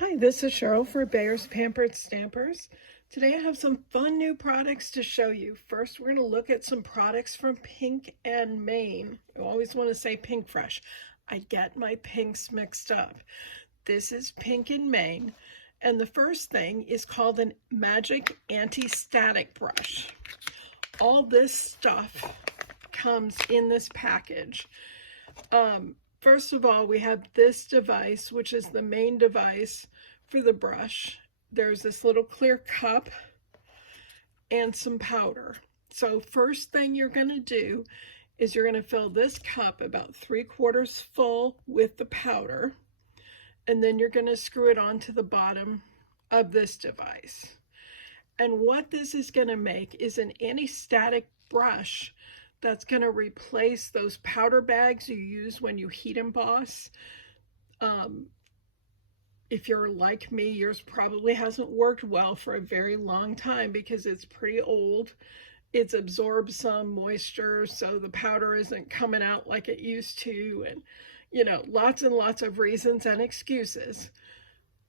Hi, this is Cheryl for Bayer's Pampered Stampers. Today I have some fun new products to show you. First, we're going to look at some products from Pink and Maine. I always want to say Pink Fresh. I get my pinks mixed up. This is Pink and Maine, and the first thing is called an Magic AntiStatic brush. All this stuff comes in this package. First of all, we have this device, which is the main device for the brush. There's this little clear cup and some powder. So first thing you're going to do is you're going to fill this cup about 3/4 full with the powder, and then you're going to screw it onto the bottom of this device. And what this is going to make is an anti-static brush that's going to replace those powder bags you use when you heat emboss. If you're like me, yours probably hasn't worked well for a very long time because it's pretty old. It's absorbed some moisture, so the powder isn't coming out like it used to, and lots and lots of reasons and excuses.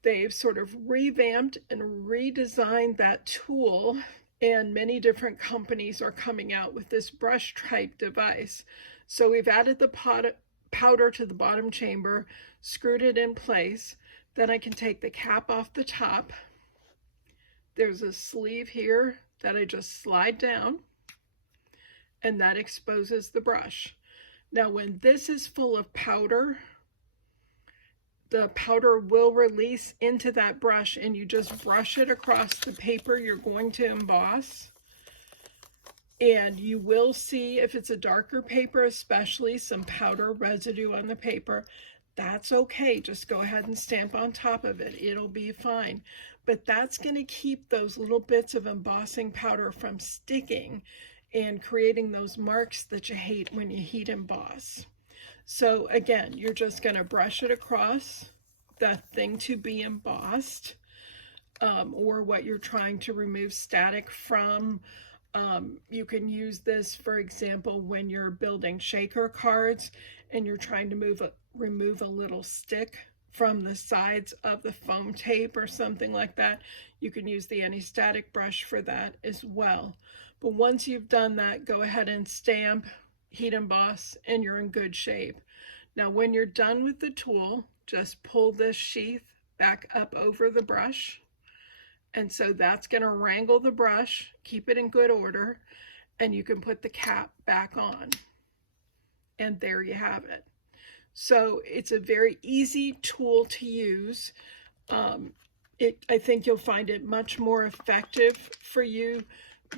They've sort of revamped and redesigned that tool, and many different companies are coming out with this brush type device. So we've added the powder to the bottom chamber, screwed it in place. Then I can take the cap off the top. There's a sleeve here that I just slide down, and that exposes the brush. Now when this is full of powder, the powder will release into that brush, and you just brush it across the paper you're going to emboss. And you will see, if it's a darker paper especially, some powder residue on the paper. That's okay, just go ahead and stamp on top of it. It'll be fine. But that's going to keep those little bits of embossing powder from sticking and creating those marks that you hate when you heat emboss. So again, you're just going to brush it across the thing to be embossed, or what you're trying to remove static from. You can use this, for example, when you're building shaker cards and you're trying to remove a little stick from the sides of the foam tape or something like that. You can use the anti-static brush for that as well. But once you've done that, go ahead and stamp, heat emboss, and you're in good shape. Now when you're done with the tool, just pull this sheath back up over the brush. And so that's going to wrangle the brush, keep it in good order, and you can put the cap back on. And there you have it. So it's a very easy tool to use. I think you'll find it much more effective for you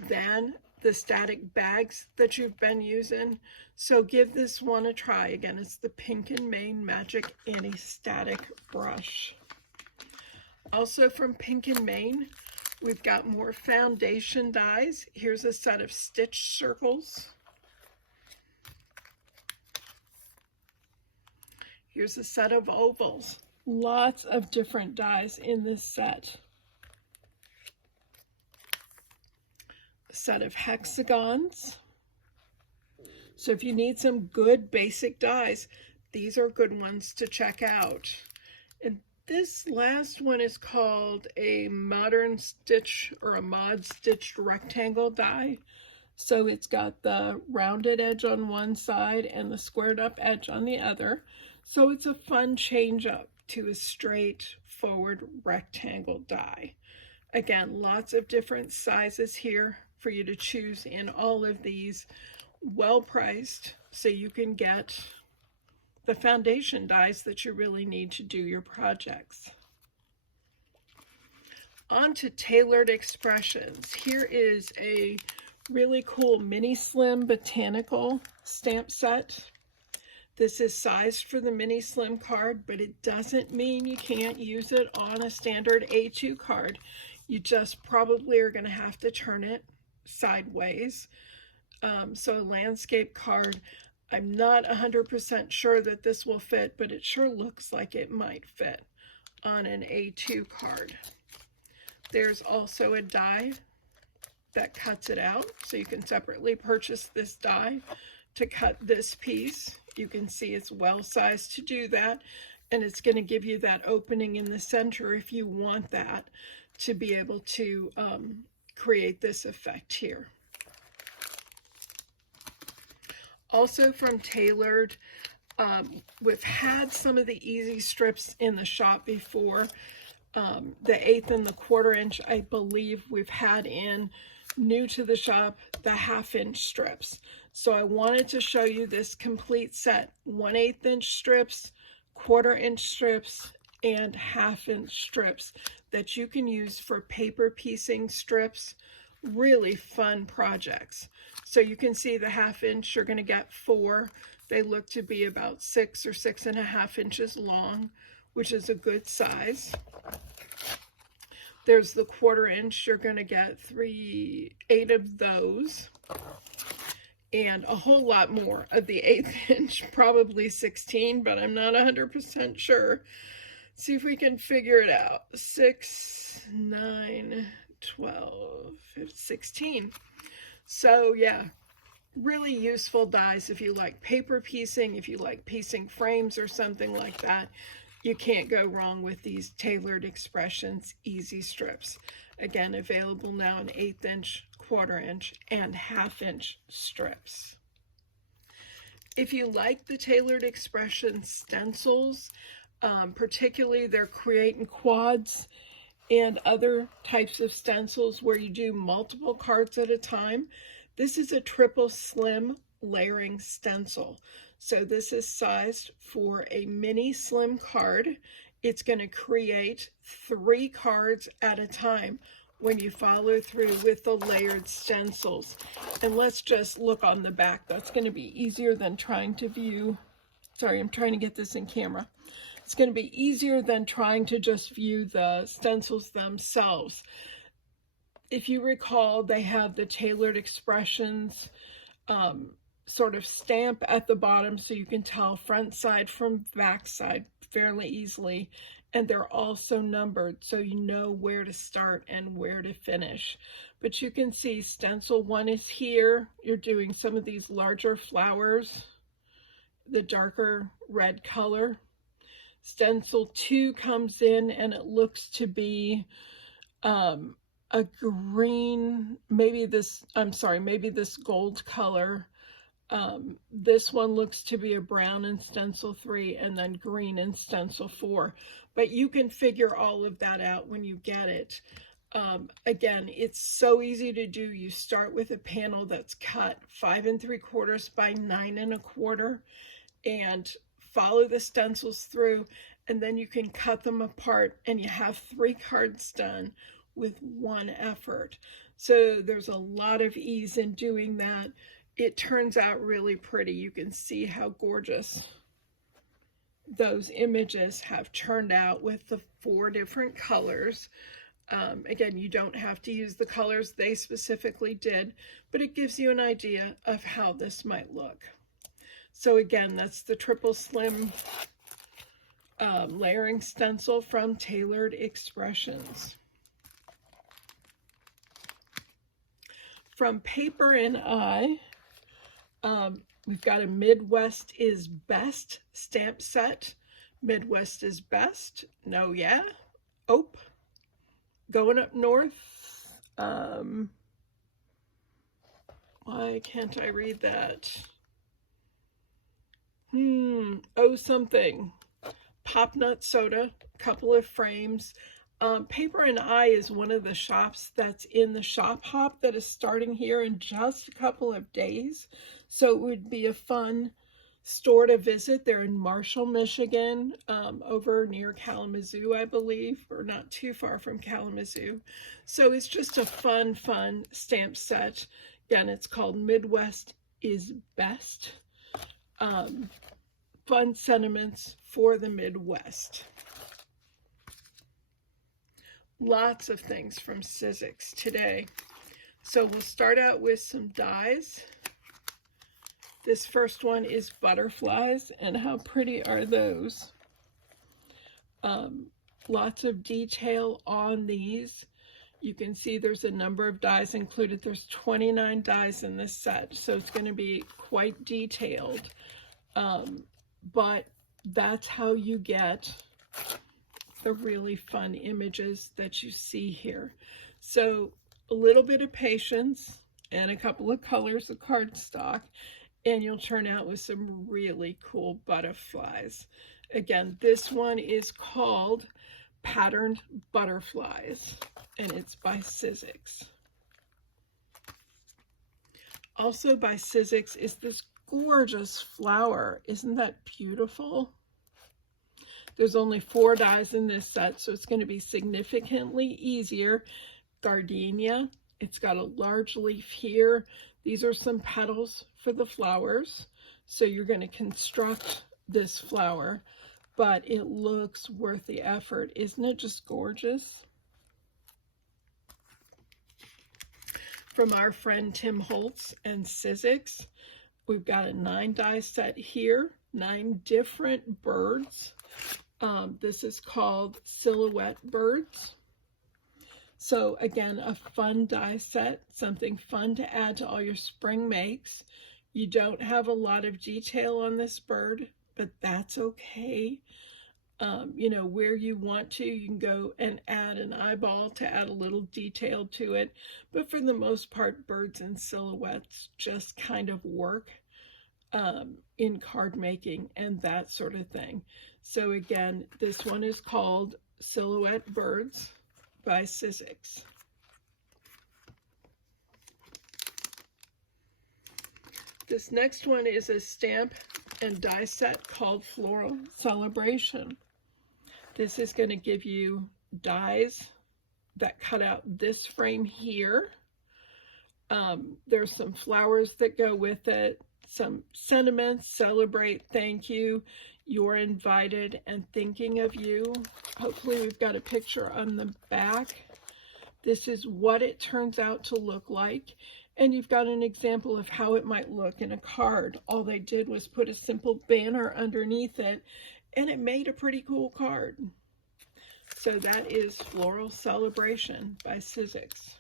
than the static bags that you've been using. So give this one a try. Again, it's the Pink and Maine Magic Anti-Static Brush. Also from Pink and Maine, we've got more foundation dies. Here's a set of stitch circles. Here's a set of ovals. Lots of different dies in this set. A set of hexagons. So if you need some good basic dies, these are good ones to check out. And this last one is called a modern stitch or a mod stitched rectangle die. So it's got the rounded edge on one side and the squared up edge on the other. So it's a fun change up to a straightforward rectangle die. Again, lots of different sizes here for you to choose in all of these. Well priced, so you can get the foundation dies that you really need to do your projects. On to tailored expressions. Here is a really cool mini slim botanical stamp set. This is sized for the mini slim card, but it doesn't mean you can't use it on a standard A2 card. You just probably are going to have to turn it sideways. So a landscape card, I'm not 100% sure that this will fit, but it sure looks like it might fit on an A2 card. There's also a die that cuts it out, so you can separately purchase this die to cut this piece. You can see it's well sized to do that, and it's going to give you that opening in the center if you want that to be able to create this effect here. Also from Tailored, we've had some of the easy strips in the shop before. The 1/8 and the 1/4 inch, I believe we've had in. New to the shop, the 1/2 inch strips. So I wanted to show you this complete set: 1/8 inch strips, 1/4 inch strips, and 1/2 inch strips that you can use for paper piecing strips. Really fun projects. So you can see the 1/2 inch, you're going to get 4. They look to be about 6 or 6.5 inches long, which is a good size. There's the 1/4 inch, you're going to get 8 of those, and a whole lot more of the 1/8 inch, probably 16, but I'm not 100% sure. See if we can figure it out. 6, 9, 12, 16. So yeah, really useful dies if you like paper piecing, if you like piecing frames or something like that. You can't go wrong with these Tailored Expressions easy strips. Again, available now in 1/8 inch, 1/4 inch, and 1/2 inch strips. If you like the Tailored Expression stencils, particularly their Create and Quads and other types of stencils where you do multiple cards at a time, this is a triple slim layering stencil. So this is sized for a mini slim card. It's going to create 3 cards at a time when you follow through with the layered stencils. And let's just look on the back. That's going to be easier than trying to view. Sorry, I'm trying to get this in camera. It's going to be easier than trying to just view the stencils themselves. If you recall, they have the Tailored Expressions sort of stamp at the bottom, so you can tell front side from back side fairly easily, and they're also numbered so you know where to start and where to finish. But you can see stencil 1 is here. You're doing some of these larger flowers, the darker red color. Stencil 2 comes in and it looks to be a green, maybe this gold color. This one looks to be a brown in stencil 3 and then green in stencil 4. But you can figure all of that out when you get it. Again, it's so easy to do. You start with a panel that's cut 5 3/4 by 9 1/4 and follow the stencils through, and then you can cut them apart and you have 3 cards done with 1 effort. So there's a lot of ease in doing that. It turns out really pretty. You can see how gorgeous those images have turned out with the 4 different colors. Again, you don't have to use the colors they specifically did, but it gives you an idea of how this might look. So again, that's the triple slim layering stencil from Tailored Expressions. From Paper and Eye, we've got a Midwest is Best stamp set. Midwest is best. No, yeah. Ope. Going up north. Why can't I read that? Oh, something. Pop Nut Soda. Couple of frames. Paper and Eye is one of the shops that's in the shop hop that is starting here in just a couple of days. So it would be a fun store to visit. They're in Marshall, Michigan, over near Kalamazoo, I believe, or not too far from Kalamazoo. So it's just a fun stamp set. Again, it's called Midwest is Best. Fun sentiments for the Midwest. Lots of things from Sizzix today. So we'll start out with some dies. This first one is butterflies, and how pretty are those? Lots of detail on these. You can see there's a number of dies included. There's 29 dies in this set, so it's going to be quite detailed. But that's how you get the really fun images that you see here. So a little bit of patience and a couple of colors of cardstock, and you'll turn out with some really cool butterflies. Again, this one is called Patterned Butterflies, and it's by Sizzix. Also by Sizzix is this gorgeous flower. Isn't that beautiful? There's only 4 dies in this set, so it's going to be significantly easier. Gardenia, it's got a large leaf here. These are some petals for the flowers. So you're going to construct this flower, but it looks worth the effort. Isn't it just gorgeous? From our friend Tim Holtz and Sizzix, we've got a 9 die set here, 9 different birds. This is called Silhouette Birds. So again, a fun die set, something fun to add to all your spring makes. You don't have a lot of detail on this bird, but that's okay. You know, where you want to, you can go and add an eyeball to add a little detail to it. But for the most part, birds and silhouettes just kind of work in card making and that sort of thing. So again, this one is called Silhouette Birds by Sizzix. This next one is a stamp and die set called Floral Celebration. This is going to give you dies that cut out this frame here. There's some flowers that go with it, some sentiments, celebrate, thank you, you're invited, and thinking of you. Hopefully we've got a picture on the back. This is what it turns out to look like. And you've got an example of how it might look in a card. All they did was put a simple banner underneath it, and it made a pretty cool card. So that is Floral Celebration by Sizzix.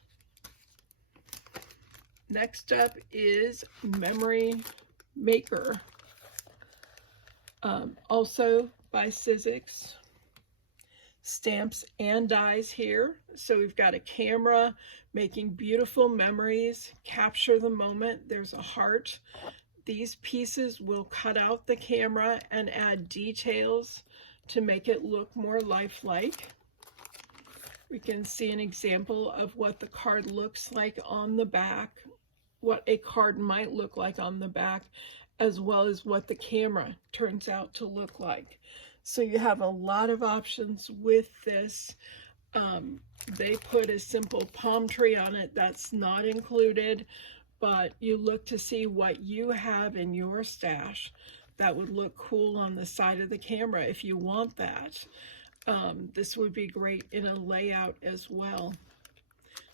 Next up is Memory Maker, also by Sizzix. Stamps and dies here. So we've got a camera making beautiful memories, capture the moment. There's a heart. These pieces will cut out the camera and add details to make it look more lifelike. We can see an example of what the card looks like on the back, what a card might look like on the back, as well as what the camera turns out to look like. So you have a lot of options with this. They put a simple palm tree on it that's not included, but you look to see what you have in your stash that would look cool on the side of the camera if you want that. This would be great in a layout as well.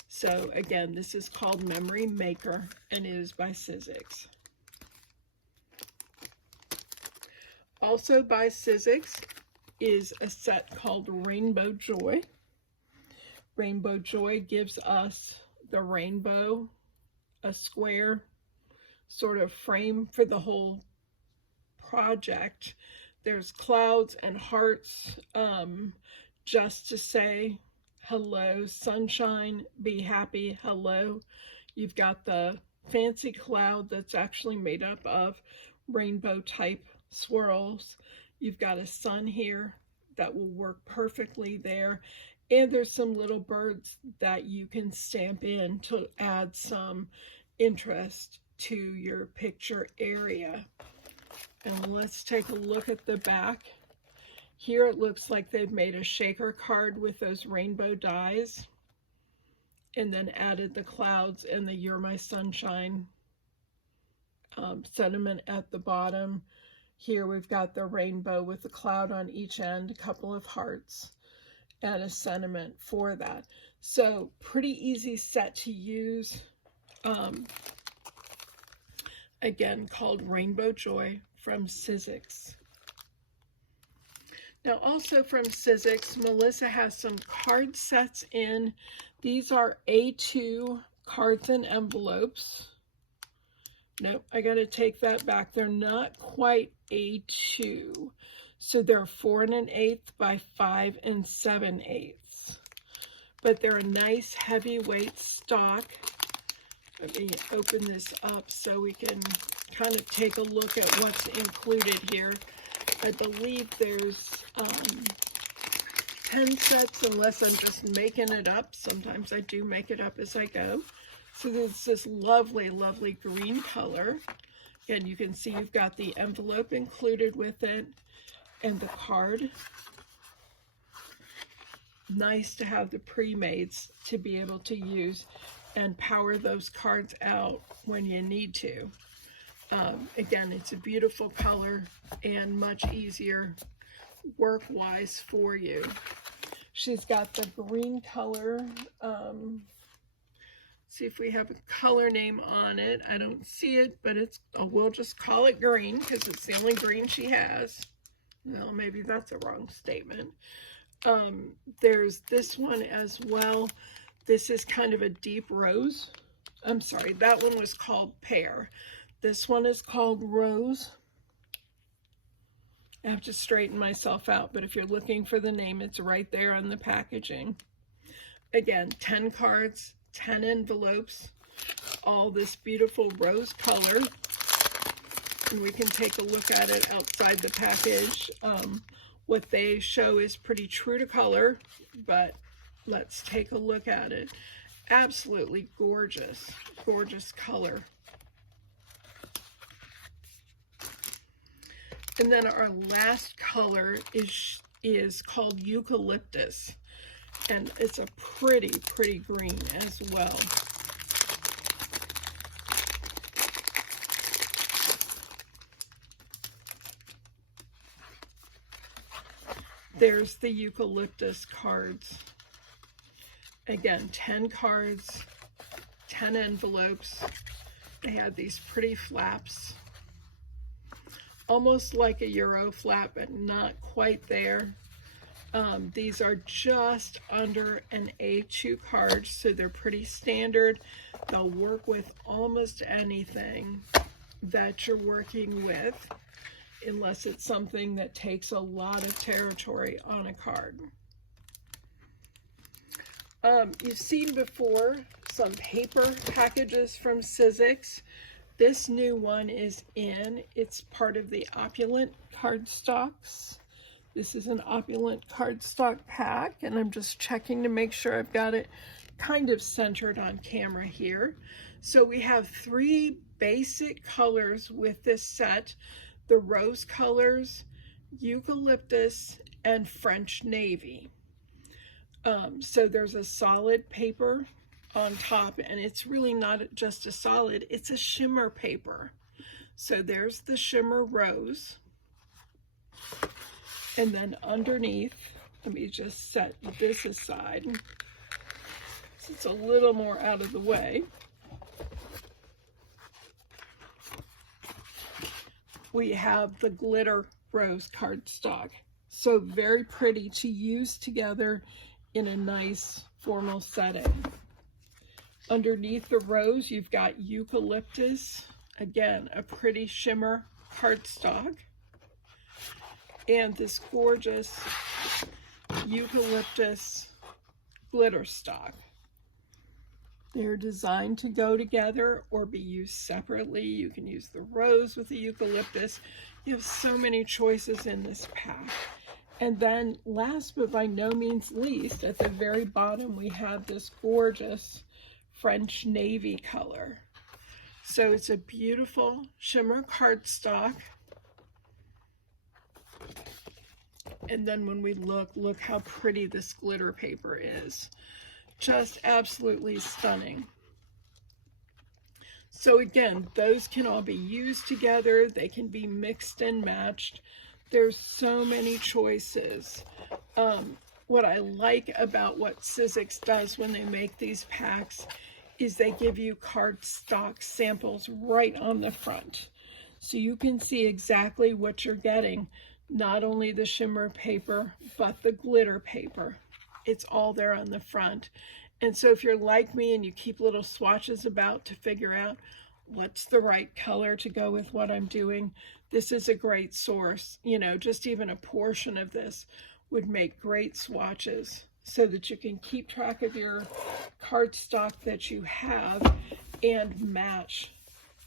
So again, this is called Memory Maker, and it is by Sizzix. Also by Sizzix is a set called Rainbow Joy. Rainbow Joy gives us the rainbow, a square sort of frame for the whole project. There's clouds and hearts, just to say hello, sunshine, be happy, hello. You've got the fancy cloud that's actually made up of rainbow type swirls. You've got a sun here that will work perfectly there. And there's some little birds that you can stamp in to add some interest to your picture area. And let's take a look at the back. Here it looks like they've made a shaker card with those rainbow dies and then added the clouds and the You're My Sunshine sentiment at the bottom. Here we've got the rainbow with the cloud on each end, a couple of hearts, and a sentiment for that. So pretty easy set to use. Again, called Rainbow Joy from Sizzix. Now also from Sizzix, Melissa has some card sets in. These are A2 cards and envelopes. Nope, I gotta take that back. They're not quite A2. So they're 4 1/8 by 5 7/8. But they're a nice heavyweight stock. Let me open this up so we can kind of take a look at what's included here. I believe there's 10 sets, unless I'm just making it up. Sometimes I do make it up as I go. So there's this lovely, lovely green color. And you can see you've got the envelope included with it and the card. Nice to have the pre-mades to be able to use and power those cards out when you need to. Again, it's a beautiful color and much easier work-wise for you. She's got the green color. See if we have a color name on it. I don't see it, but we'll just call it green because it's the only green she has. Well, maybe that's a wrong statement. There's this one as well. This is kind of a deep rose. I'm sorry, that one was called pear. This one is called rose. I have to straighten myself out, but if you're looking for the name, it's right there on the packaging. Again, 10 cards, 10 envelopes, all this beautiful rose color. And we can take a look at it outside the package. What they show is pretty true to color, but let's take a look at it. Absolutely gorgeous, gorgeous color. And then our last color is called Eucalyptus. And it's a pretty, pretty green as well. There's the Eucalyptus cards. Again, 10 cards, 10 envelopes. They had these pretty flaps. Almost like a Euro flap, but not quite there. These are just under an A2 card, so they're pretty standard. They'll work with almost anything that you're working with, unless it's something that takes a lot of territory on a card. You've seen before some paper packages from Sizzix. This new one is it's part of the opulent cardstocks. This is an opulent cardstock pack, and I'm just checking to make sure I've got it kind of centered on camera here. So we have 3 basic colors with this set: the rose colors, eucalyptus, and French navy. So there's a solid paper on top, and it's really not just a solid, it's a shimmer paper. So there's the shimmer rose. And then underneath, let me just set this aside, so it's a little more out of the way. We have the glitter rose cardstock. So very pretty to use together in a nice formal setting. Underneath the rose, you've got eucalyptus. Again, a pretty shimmer cardstock. And this gorgeous eucalyptus glitter stock. They're designed to go together or be used separately. You can use the rose with the eucalyptus. You have so many choices in this pack. And then last but by no means least, at the very bottom, we have this gorgeous French navy color. So it's a beautiful shimmer cardstock. And then when we look how pretty this glitter paper is. Just absolutely stunning. So again, those can all be used together. They can be mixed and matched. There's so many choices. What I like about what Sizzix does when they make these packs is they give you cardstock samples right on the front. So you can see exactly what you're getting. Not only the shimmer paper, but the glitter paper. It's all there on the front. And so if you're like me and you keep little swatches about to figure out what's the right color to go with what I'm doing. This is a great source. You know, just even a portion of this would make great swatches so that you can keep track of your cardstock that you have and match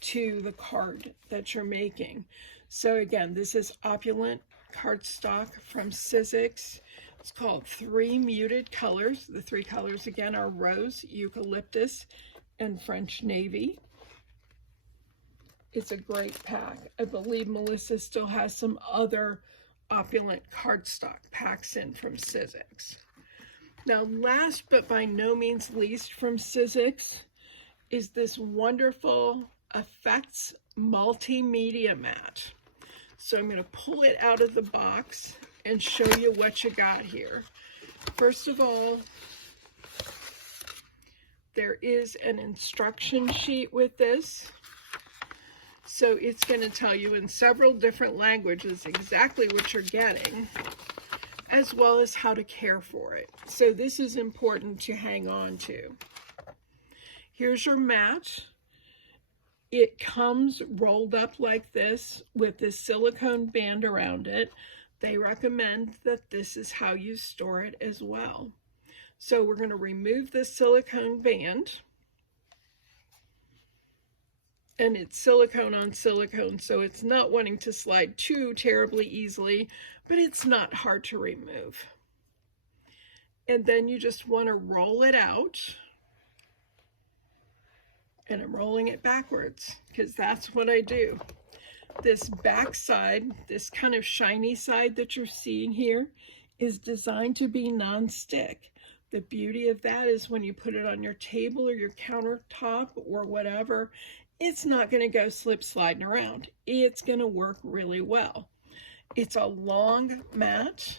to the card that you're making. So again, this is Opulent cardstock from Sizzix. It's called 3 Muted Colors. The 3 colors again are Rose, Eucalyptus, and French Navy. It's a great pack. I believe Melissa still has some other Opulent cardstock packs in from Sizzix. Now, last but by no means least from Sizzix is this wonderful Effects Multimedia Mat. So I'm going to pull it out of the box and show you what you got here. First of all, there is an instruction sheet with this. So it's going to tell you in several different languages exactly what you're getting, as well as how to care for it. So this is important to hang on to. Here's your mat. It comes rolled up like this with this silicone band around it. They recommend that this is how you store it as well. So we're going to remove the silicone band. And it's silicone on silicone, so it's not wanting to slide too terribly easily, but it's not hard to remove. And then you just want to roll it out. And I'm rolling it backwards because that's what I do. This back side, this kind of shiny side that you're seeing here, is designed to be non-stick. The beauty of that is when you put it on your table or your countertop or whatever, it's not going to go slip sliding around. It's going to work really well. It's a long mat.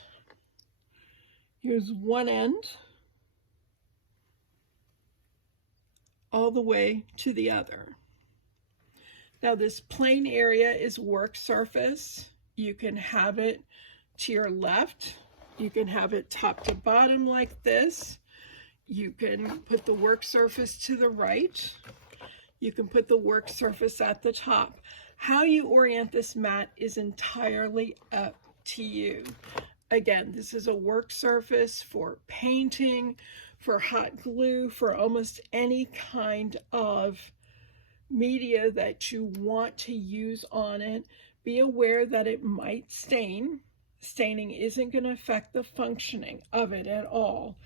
Here's one end all the way to the other. Now this plain area is work surface. You can have it to your left. You can have it top to bottom like this. You can put the work surface to the right. You can put the work surface at the top. How you orient this mat is entirely up to you. Again, this is a work surface for painting, for hot glue, for almost any kind of media that you want to use on it. Be aware that it might stain. Staining isn't going to affect the functioning of it at all.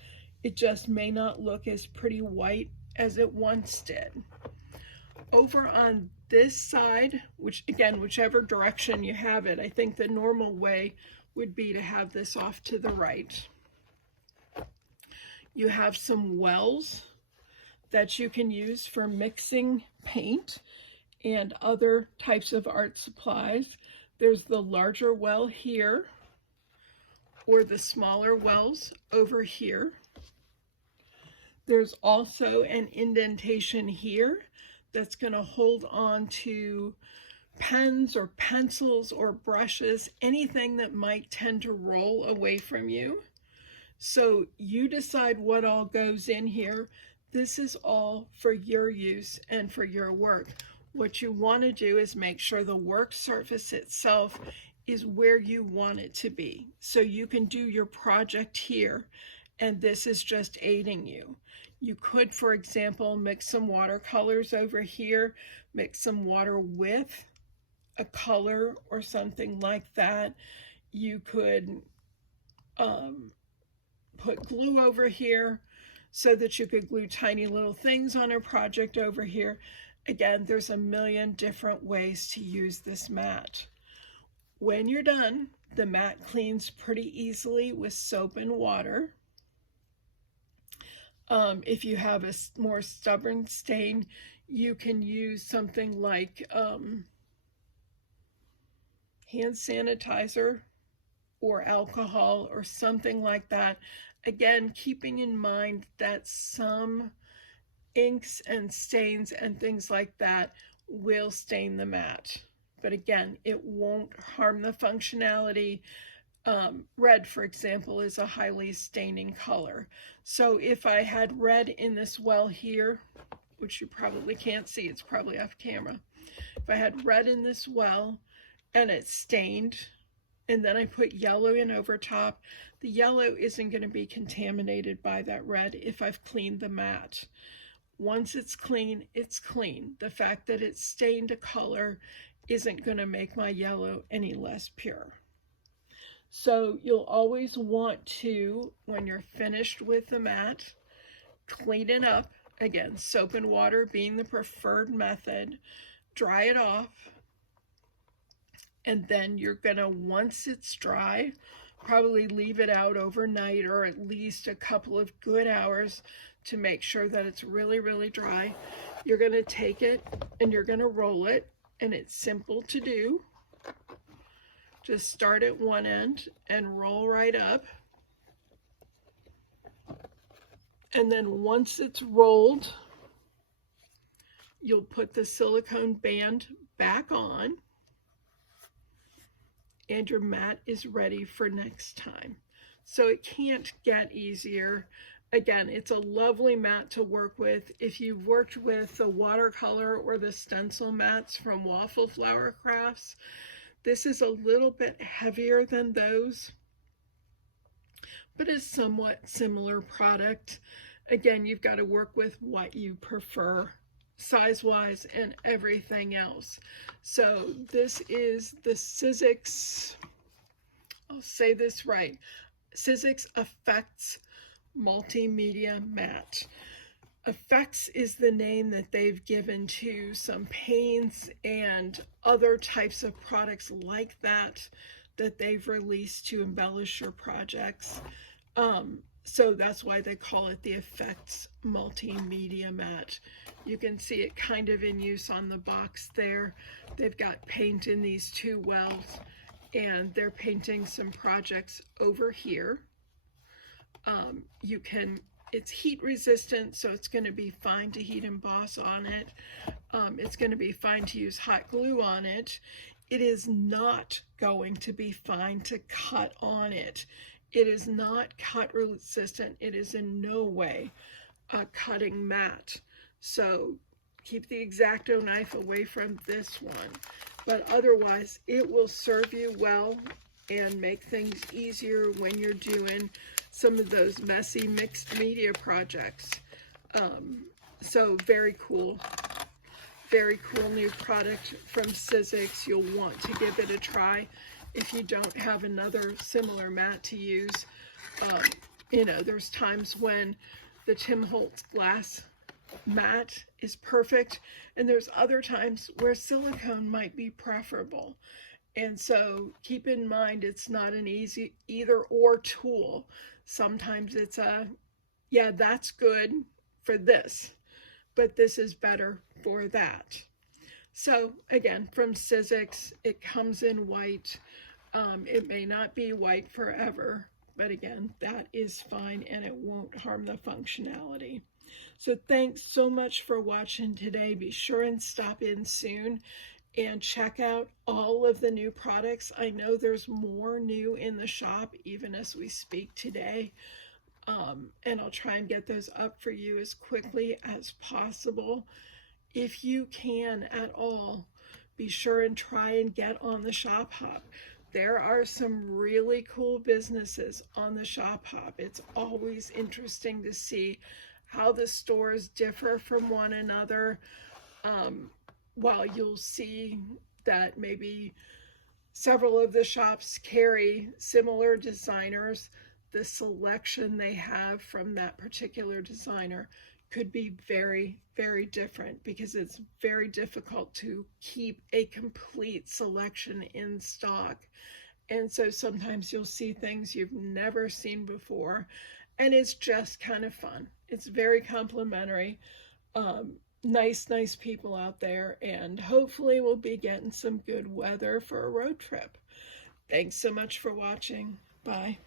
It just may not look as pretty white as it once did. Over on this side, which again, whichever direction you have it, I think the normal way would be to have this off to the right. You have some wells that you can use for mixing paint and other types of art supplies. There's the larger well here, or the smaller wells over here. There's also an indentation here that's going to hold on to pens or pencils or brushes, anything that might tend to roll away from you. So you decide what all goes in here. This is all for your use and for your work. What you want to do is make sure the work surface itself is where you want it to be. So you can do your project here, and this is just aiding you. You could, for example, mix some watercolors over here, mix some water with a color or something like that. You could put glue over here so that you could glue tiny little things on a project over here. Again, there's a million different ways to use this mat. When you're done, the mat cleans pretty easily with soap and water. If you have a more stubborn stain, you can use something like hand sanitizer or alcohol or something like that. Again, keeping in mind that some inks and stains and things like that will stain the mat. But again, it won't harm the functionality. Red, for example, is a highly staining color. So if I had red in this well here, which you probably can't see, it's probably off camera. If I had red in this well and it's stained, and then I put yellow in over top, the yellow isn't going to be contaminated by that red if I've cleaned the mat. Once it's clean, it's clean. The fact that it's stained a color isn't going to make my yellow any less pure. So you'll always want to, when you're finished with the mat, clean it up. Again, soap and water being the preferred method. Dry it off. And then you're gonna, once it's dry, probably leave it out overnight or at least a couple of good hours to make sure that it's really, really dry. You're gonna take it and you're gonna roll it, and it's simple to do. Just start at one end and roll right up. And then once it's rolled, you'll put the silicone band back on, and your mat is ready for next time. So it can't get easier. Again, it's a lovely mat to work with. If you've worked with the watercolor or the stencil mats from Waffle Flower Crafts, this is a little bit heavier than those, but is somewhat similar product. Again, you've got to work with what you prefer size-wise and everything else. So this is the Sizzix, I'll say this right, Sizzix Effects Multimedia Mat. Effects is the name that they've given to some paints and other types of products like that they've released to embellish your projects. So that's why they call it the Effects Multimedia Mat. You can see it kind of in use on the box there. They've got paint in these two wells, and they're painting some projects over here. It's heat resistant, so it's going to be fine to heat emboss on it. It's going to be fine to use hot glue on it. It is not going to be fine to cut on it. It is not cut resistant. It is in no way a cutting mat. So keep the X-Acto knife away from this one. But otherwise, it will serve you well and make things easier when you're doing some of those messy mixed media projects. So very cool new product from Sizzix. You'll want to give it a try if you don't have another similar mat to use. You know, there's times when the Tim Holtz glass mat is perfect, and there's other times where silicone might be preferable. And so keep in mind, it's not an easy either or tool. Sometimes it's yeah, that's good for this, but this is better for that. So again, from Sizzix, it comes in white. It may not be white forever, but again, that is fine and it won't harm the functionality. So thanks so much for watching today. Be sure and stop in soon and check out all of the new products. I know there's more new in the shop even as we speak today. And I'll try and get those up for you as quickly as possible. If you can at all, be sure and try and get on the Shop Hop. There are some really cool businesses on the Shop Hop. It's always interesting to see how the stores differ from one another. While you'll see that maybe several of the shops carry similar designers, the selection they have from that particular designer could be very, very different because it's very difficult to keep a complete selection in stock. And so sometimes you'll see things you've never seen before, and it's just kind of fun. It's very complimentary. Nice people out there, and hopefully we'll be getting some good weather for a road trip. Thanks so much for watching. Bye.